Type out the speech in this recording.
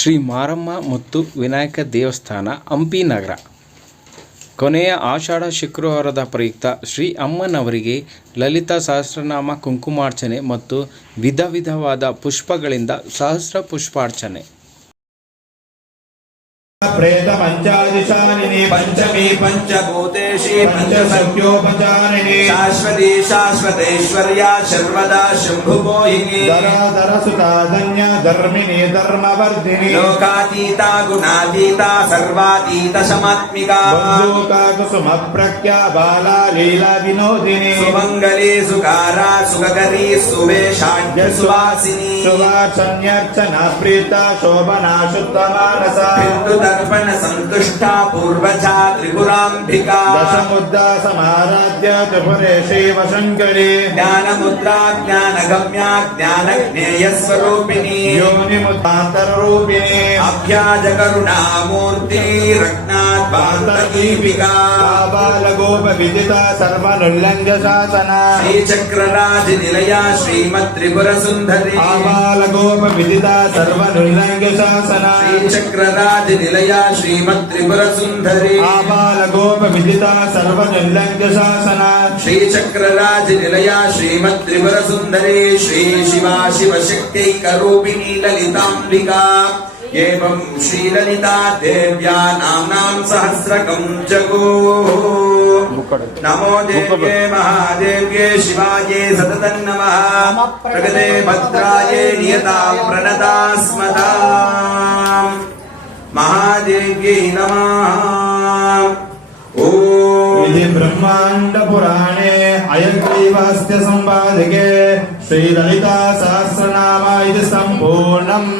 ಶ್ರೀ ಮಾರಮ್ಮ ಮತ್ತು ವಿನಾಯಕ ದೇವಸ್ಥಾನ ಹಂಪಿ ನಗರ. ಕೊನೆಯ ಆಷಾಢ ಶುಕ್ರವಾರದ ಪ್ರಯುಕ್ತ ಶ್ರೀ ಅಮ್ಮನವರಿಗೆ ಲಲಿತಾ ಸಹಸ್ರನಾಮ ಕುಂಕುಮಾರ್ಚನೆ ಮತ್ತು ವಿಧ ವಿಧವಾದ ಪುಷ್ಪಗಳಿಂದ ಸಹಸ್ರ ಪುಷ್ಪಾರ್ಚನೆ. प्रेत पंचादिशालिनी पंचमी पंचभूतेशी पंचसख्योपचारिणी शाश्वती शाश्वतेश्वर्या सर्वदा शंभुमोहिनी धराधर सुता धन्या धर्मिणी धर्मवर्धिनी लोकातीता गुणातीता सर्वातीत समात्मिका बंधुका कुसुम प्रख्या बाला लीला विनोदिनी सुमंगली सुकारा सुगकरी सुवेशाढ्य सुवासिनी सुवासन्यर्चना प्रीता शोभना शुद्ध मानसा दर्पण संतुष्टा पूर्वजा त्रिपुरांबिका दशमुद्रा समाराध्य त्रिपुरे शिवशंकरी ज्ञानमुद्रा ज्ञानगम्या ज्ञानज्ञेय स्वरूपिणी योनिमुद्रान्तररूपिणी अभ्याज करुणामूर्ति रत्नाद्भान्तदीपिका बालगोप विदिता सर्वनुल्लङ्घ शासना श्रीचक्रराज निलया श्रीमत्त्रिपुरसुन्दरी बालगोप विदिता सर्वनुल्लङ्घ शासना श्रीचक्रराज निलया श्रीमत्त्रिपुरसुन्दरी आबालगोप विदिता सर्वनुल्लङ्घ शासना श्रीचक्रराज निलया श्रीमत्त्रिपुरसुन्दरी श्री शिवा शिवशक्त्यैकरूपिणी ललिताम्बिका एवं श्रीललिता देव्या नाम्नां सहस्रकं जगोः। नमो देव्ये महादेव्ये शिवाये सततं नमः। प्रगते भद्राये नियतां प्रणतास्मदां महादेव्यै नमः। इति ब्रह्मांड पुराणे अयग्रीवास्य संवादिके श्रीललिता सहस्रनाम इति सम्पूर्णम्।